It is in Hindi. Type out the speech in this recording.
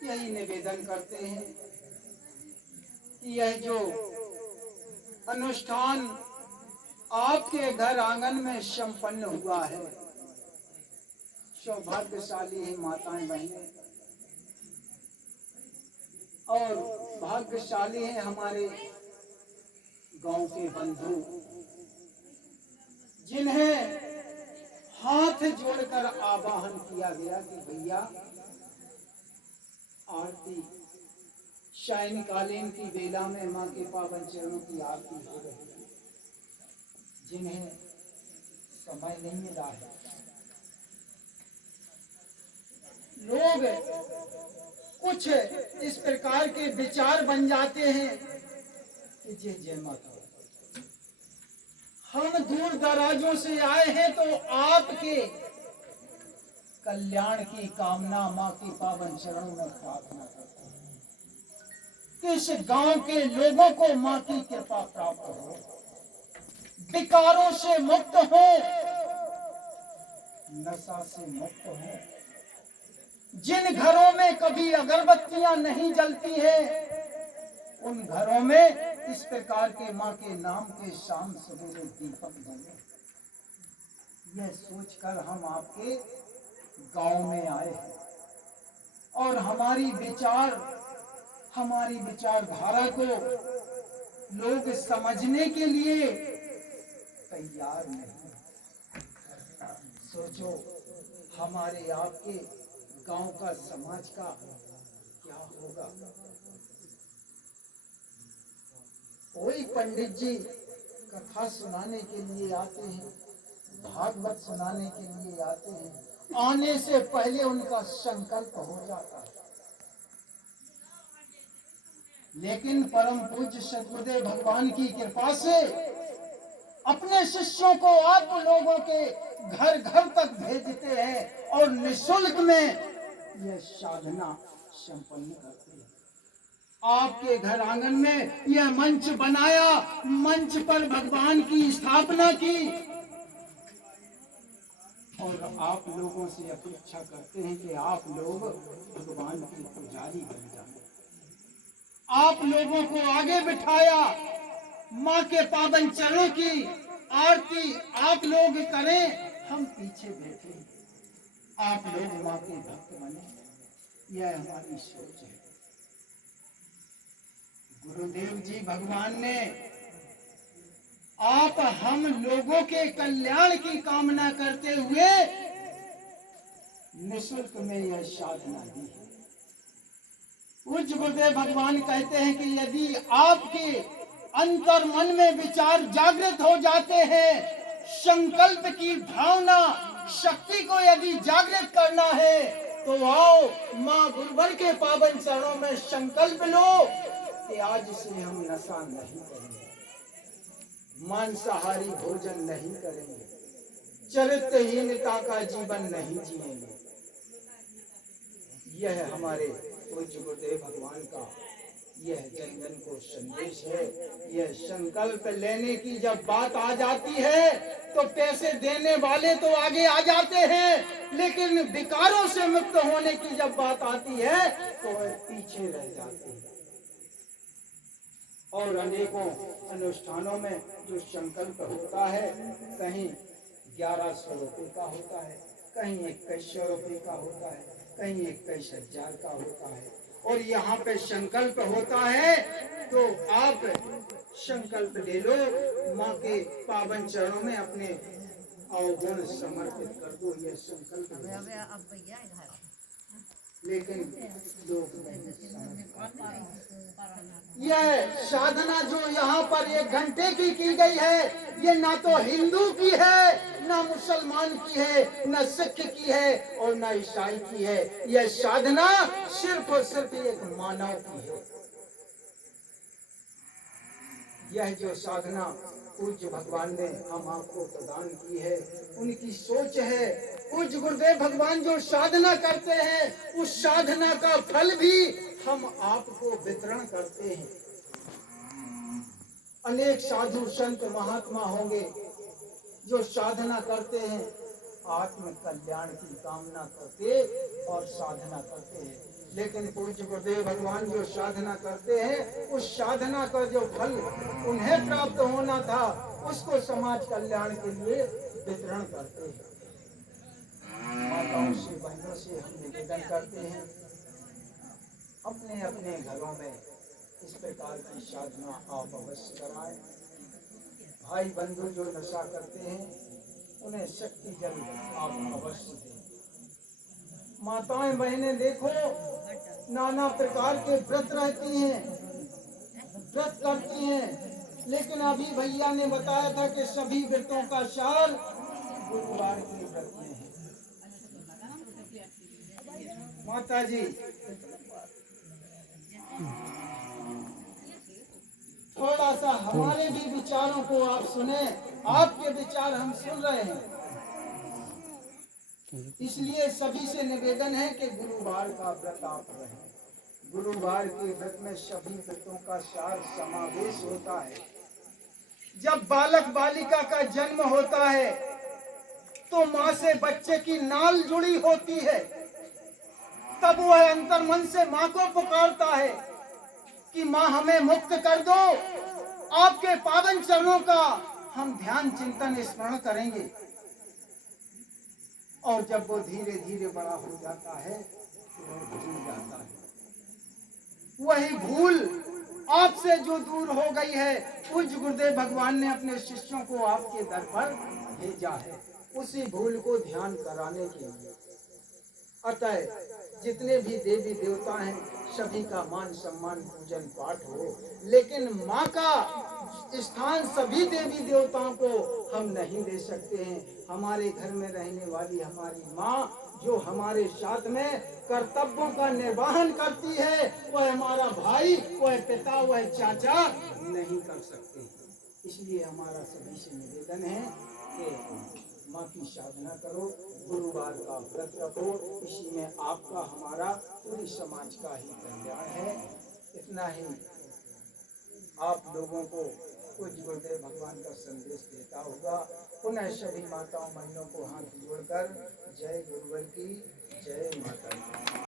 यही निवेदन करते हैं कि यह जो अनुष्ठान आपके घर आंगन में संपन्न हुआ है, सौभाग्यशाली है माताएं बहनें, और भाग्यशाली है हमारे गांव के बंधु, जिन्हें हाथ जोड़कर आवाहन किया गया कि भैया आरती सायंकालीन की बेला में माँ के पावन चरणों की आरती हो रही है। जिन्हें समय नहीं मिला है, लोग कुछ इस प्रकार के विचार बन जाते हैं कि जय माता, हम दूर दराजों से आए हैं तो आपके कल्याण की कामना माँ के पावन चरणों में प्रार्थना करते हैं कि इस गांव के लोगों को माँ की कृपा प्राप्त हो, विकारों से मुक्त हो, नशा से मुक्त हो। जिन घरों में कभी अगरबत्तियां नहीं जलती हैं, उन घरों में इस प्रकार के माँ के नाम के शाम सवेरे दीपक जले। यह सोचकर हम आपके गांव में आए हैं और हमारी विचारधारा को लोग समझने के लिए तैयार नहीं। सोचो हमारे आपके गांव का, समाज का क्या होगा। कोई पंडित जी कथा सुनाने के लिए आते हैं, भागवत सुनाने के लिए आते हैं, आने से पहले उनका संकल्प हो जाता है। लेकिन परम पूज्य सद्गुरुदेव भगवान की कृपा से अपने शिष्यों को आप लोगों के घर घर तक भेजते हैं और निःशुल्क में यह साधना संपन्न करते हैं। आपके घर आंगन में यह मंच बनाया, मंच पर भगवान की स्थापना की और आप लोगों से अपेक्षा करते हैं कि आप लोग भगवान के पुजारी बन जाएं। आप लोगों को आगे बिठाया, माँ के पावन चरणों की आरती आप लोग करें, हम पीछे बैठे, आप लोग माँ के भक्त बने। यह हमारी सोच है। गुरुदेव जी भगवान ने आप हम लोगों के कल्याण की कामना करते हुए निःशुल्क में यह साधना दी है। पूज्य गुरुदेव भगवान कहते हैं कि यदि आपके अंतर मन में विचार जागृत हो जाते हैं, संकल्प की भावना शक्ति को यदि जागृत करना है, तो आओ माँ गुरुवर के पावन चरणों में संकल्प लो कि आज से हम नशा नहीं करेंगे, मांसाहारी भोजन नहीं करेंगे, चरित्रहीनता का जीवन नहीं जिएंगे। यह हमारे पूज्य गुरुदेव भगवान का यह जन जन को संदेश है। यह संकल्प लेने की जब बात आ जाती है तो पैसे देने वाले तो आगे आ जाते हैं, लेकिन विकारों से मुक्त होने की जब बात आती है तो वह पीछे रह जाते हैं। और अनेकों अनुष्ठानों में जो संकल्प होता है, कहीं 1100 रुपये का होता है, कहीं 2100 रुपये का होता है, कहीं 21,000 का होता है। और यहाँ पे संकल्प होता है तो आप संकल्प ले लो, माँ के पावन चरणों में अपने अवगुण समर्पित कर दो। यह संकल्प लेकिन लोग नहीं समझ। यह साधना जो यहाँ पर 1 घंटे की गई है, ये ना तो हिंदू की है, ना मुसलमान की है, ना सिख की है और ना ईसाई की है। यह साधना सिर्फ और सिर्फ एक मानव की है। यह जो साधना पूज्य भगवान ने हम आपको प्रदान की है, उनकी सोच है। पूज्य गुरुदेव भगवान जो साधना करते हैं, उस साधना का फल भी हम आपको वितरण करते हैं। अनेक साधु संत महात्मा होंगे जो साधना करते हैं, आत्म कल्याण की कामना करते और साधना करते हैं, लेकिन पूज्य गुरुदेव भगवान जो साधना करते हैं उस साधना का जो फल उन्हें प्राप्त होना था उसको समाज कल्याण के लिए वितरण करते हैं। माताओं से बहनों से हम निवेदन करते हैं अपने अपने घरों में इस प्रकार की साधना आप अवश्य कराएं। भाई बंधु जो नशा करते हैं उन्हें शक्ति जल आप अवश्य दें। माताएं बहनें देखो नाना प्रकार के व्रत रहती हैं, व्रत करती हैं, लेकिन अभी भैया ने बताया था कि सभी व्रतों का सार गुरुवार के व्रत में है। माता जी थोड़ा सा हमारे भी विचारों को आप सुने, आपके विचार हम सुन रहे हैं, इसलिए सभी से निवेदन है कि गुरुवार का व्रत आप रहें। गुरुवार के व्रत में सभी व्रतों का सार समावेश होता है। जब बालक बालिका का जन्म होता है तो माँ से बच्चे की नाल जुड़ी होती है, तब वह अंतर्मन से माँ को पुकारता है कि माँ हमें मुक्त कर दो, आपके पावन चरणों का हम ध्यान चिंतन स्मरण करेंगे। और जब वो धीरे धीरे बड़ा हो जाता है तो वो भूल जाता है। वही भूल आपसे जो दूर हो गई है पूज्य गुरुदेव भगवान ने अपने शिष्यों को आपके दर पर भेजा है उसी भूल को ध्यान कराने के लिए। अतः जितने भी देवी देवता हैं सभी का मान सम्मान पूजन पाठ हो, लेकिन माँ का स्थान सभी देवी देवताओं को हम नहीं दे सकते हैं। हमारे घर में रहने वाली हमारी माँ जो हमारे साथ में कर्तव्यों का निर्वहन करती है वह हमारा भाई, वह पिता, वह चाचा नहीं कर सकते। इसलिए हमारा सभी से निवेदन है कि माँ की साधना करो, गुरुवार का व्रत रखो, इसी में आपका हमारा पूरी समाज का ही कल्याण है। इतना ही आप लोगों को पूज्य गुरुदेव भगवान का संदेश देता होगा। पुनः सभी माताओं बहनों को हाथ जोड़कर जय गुरुवर की जय माता।